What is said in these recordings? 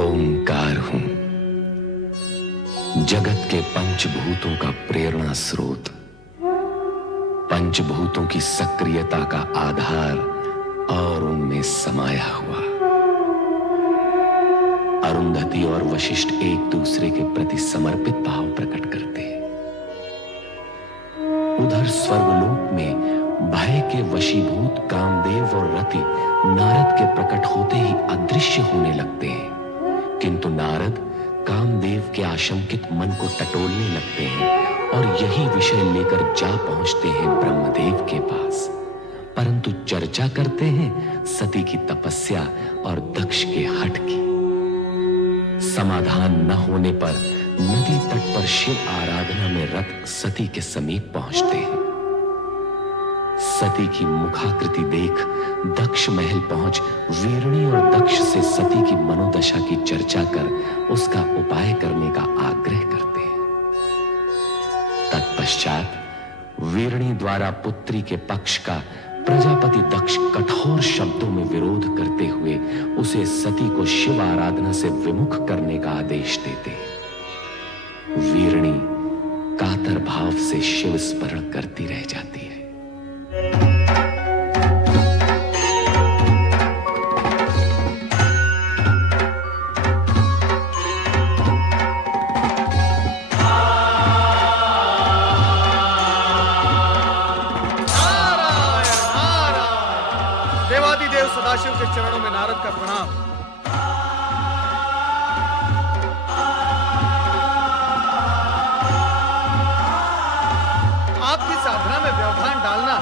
ओंकार हूं, जगत के पंचभूतों का प्रेरणा स्रोत, पंचभूतों की सक्रियता का आधार और उनमें समाया हुआ। अरुंधति और वशिष्ठ एक दूसरे के प्रति समर्पित भाव प्रकट करते हैं। उधर स्वर्गलोक में भय के वशीभूत कामदेव और रति नारद के प्रकट होते ही अदृश्य होने लगते हैं, किंतु नारद कामदेव के आशंकित मन को टटोलने लगते हैं और यही विषय लेकर जा पहुंचते हैं ब्रह्मदेव के पास, परंतु चर्चा करते हैं सती की तपस्या और दक्ष के हठ की। समाधान न होने पर नदी तट पर शिव आराधना में रत सती के समीप पहुंचते हैं। सती की मुखाकृति देख दक्ष महल पहुंच वीरणी और दक्ष से सती की मनोदशा की चर्चा कर उसका उपाय करने का आग्रह करते हैं। तत्पश्चात वीरणी द्वारा पुत्री के पक्ष का प्रजापति दक्ष कठोर शब्दों में विरोध करते हुए उसे सती को शिव आराधना से विमुख करने का आदेश देते हैं। वीरणी कातर भाव से शिव स्मरण करती रह जाती है। देवादिदेव सदाशिव के चरणों में नारद का प्रणाम। आपकी साधना में व्यवधान डालना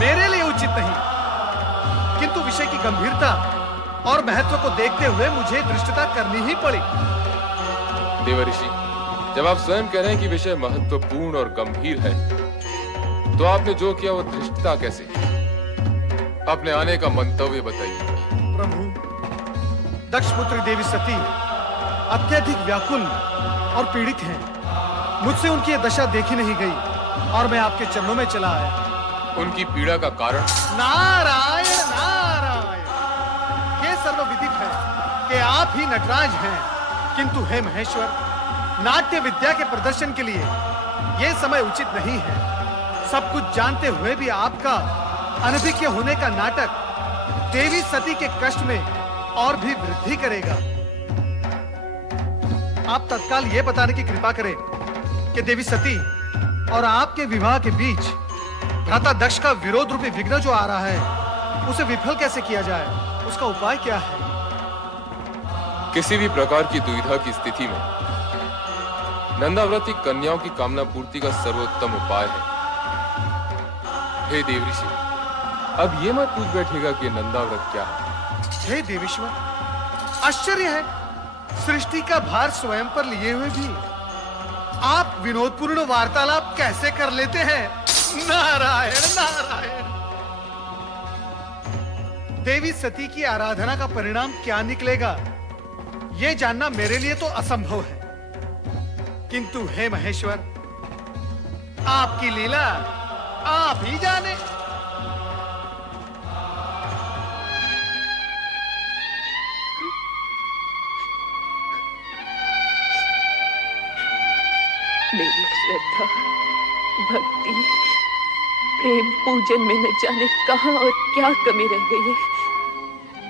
मेरे लिए उचित नहीं, किंतु विषय की गंभीरता और महत्व को देखते हुए मुझे दृष्टता करनी ही पड़ी। देवऋषि, जब आप स्वयं कह रहे हैं कि विषय महत्वपूर्ण और गंभीर है, तो आपने जो किया वो धृष्टता कैसे? अपने आने का मंतव्य बताइए। प्रभु, दक्षपुत्री देवी सती अत्यधिक व्याकुल और पीड़ित हैं। मुझसे उनकी यह दशा देखी नहीं गई और मैं आपके चरणों में चला आया। उनकी पीड़ा का कारण? नारायण नारायण, ये सर्वविदित है कि आप ही नटराज हैं, किंतु हे महेश्वर, नाट्य विद्या के प्रदर्शन के लिए यह समय उचित नहीं है। सब कुछ जानते हुए भी आपका अनभिज्ञ होने का नाटक देवी सती के कष्ट में और भी वृद्धि करेगा। आप तत्काल यह बताने की कृपा करें कि देवी सती और आपके विवाह के बीच भ्राता दक्ष का विरोध रूपी विघ्न जो आ रहा है, उसे विफल कैसे किया जाए? उसका उपाय क्या है? किसी भी प्रकार की दुविधा की स्थिति में नंदाव्रती कन्याओं की कामना पूर्ति का सर्वोत्तम उपाय है। हे देवऋषि, अब ये मत पूछ बैठेगा कि नंदाव्रत क्या है। हे देवेश्वर, आश्चर्य है, सृष्टि का भार स्वयं पर लिए हुए भी आप विनोदपूर्ण वार्तालाप कैसे कर लेते हैं? नारायण नारायण। देवी सती की आराधना का परिणाम क्या निकलेगा, यह जानना मेरे लिए तो असंभव है, किंतु हे महेश्वर, आपकी लीला आप ही जाने। मेरी श्रद्धा, भक्ति, प्रेम, पूजन में न जाने कहां और क्या कमी रह गई है,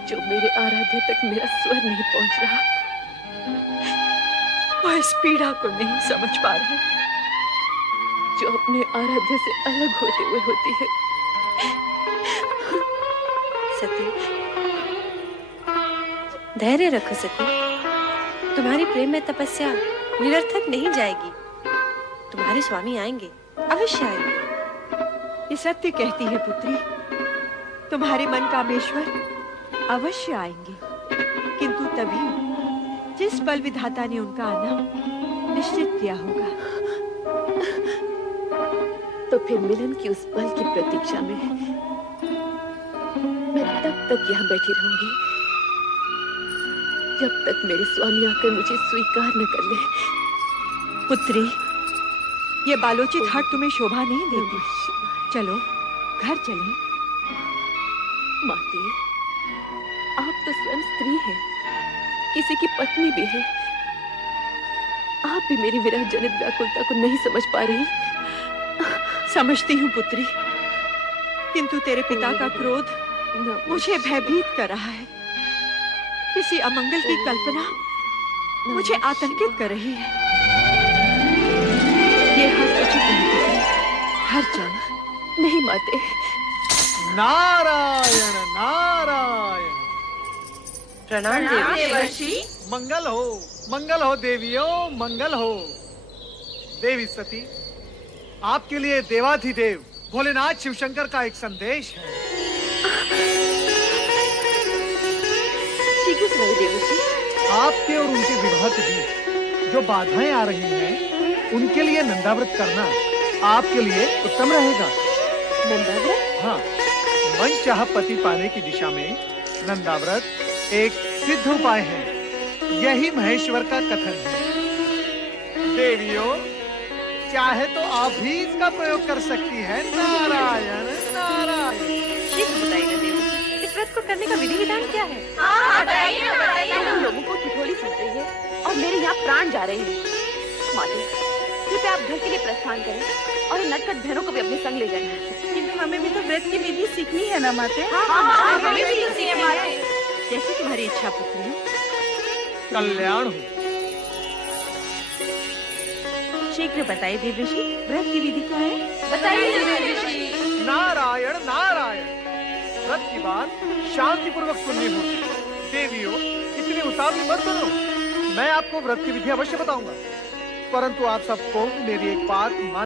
जो मेरे आराध्य तक मेरा स्वर नहीं पहुंच रहा। वह इस पीड़ा को नहीं समझ पा रहा, जो अपने आराध्य से अलग होते हुए होती है। सती, धैर्य रखो सती, तुम्हारी प्रेम में तपस्या निरर्थक नहीं जाएगी। तुम्हारे स्वामी आएंगे, अवश्य आएंगे। ये सत्य कहती है पुत्री, तुम्हारे मन कामेश्वर अवश्य आएंगे, किंतु तभी जिस पल विधाता ने उनका आना निश्चित किया होगा। तो फिर मिलन की उस पल की प्रतीक्षा में मैं तब तक यहाँ बैठी रहूंगी जब तक मेरे स्वामी आकर मुझे स्वीकार न कर ले। पुत्री, ये बालोचित हट तुम्हें शोभा नहीं देती। चलो घर चलें। माती, आप तो स्वयं स्त्री हैं, किसी की पत्नी भी है। आप भी मेरी विरह जनित व्याकुलता को नहीं समझ पा रही। समझती हूँ पुत्री, किंतु तेरे पिता का क्रोध मुझे भयभीत कर रहा है। किसी अमंगल की कल्पना मुझे आतंकित कर रही है। ये हाथ उचित नहीं पुत्री। घर चल। नहीं माते। नारायण नारायण। प्रणाम देवर्षि। मंगल हो देवियों, मंगल हो। देवी सती, आपके लिए देवाधिदेव भोलेनाथ शिवशंकर का एक संदेश है। शीघ्र सुनाइए देवर्षि। आपके और उनके विवाह के बीच जो बाधाएं आ रही हैं, उनके लिए नंदाव्रत करना आपके लिए उत्तम रहेगा। नंदाव्रत? हाँ, मन चाह पति पाने की दिशा में नंदाव्रत एक सिद्ध उपाय है। यही महेश्वर का कथन है। देवियों, चाहे तो आप भी इसका प्रयोग कर सकती हैं। नारायण नारायण। शीघ्र बताइएगा देवर्षि, इस व्रत को करने का विधि विधान क्या है? तुम लोगों को ठिठोली सुन रही है और मेरे यहाँ प्राण जा रहे हैं। माते, कृपया आप घर के लिए प्रस्थान करें और इन नटखट बहनों को भी अपने संग ले जाएं। किंतु हमें भी तो व्रत की विधि सीखनी है ना माते? हमें भी सीखनी है माते। जैसी तुम्हारी इच्छा पुत्री। कल्याण हो। शीघ्र बताइए देवर्षि, व्रत की विधि क्या है? बताइए देवर्षि। नारायण नारायण। व्रत की बात शांति पूर्वक सुननी होगी। देवियों, इतनी उतावली मत बनो। मैं आपको व्रत की विधि अवश्य बताऊंगा, परंतु आप सबको मेरी एक बात मान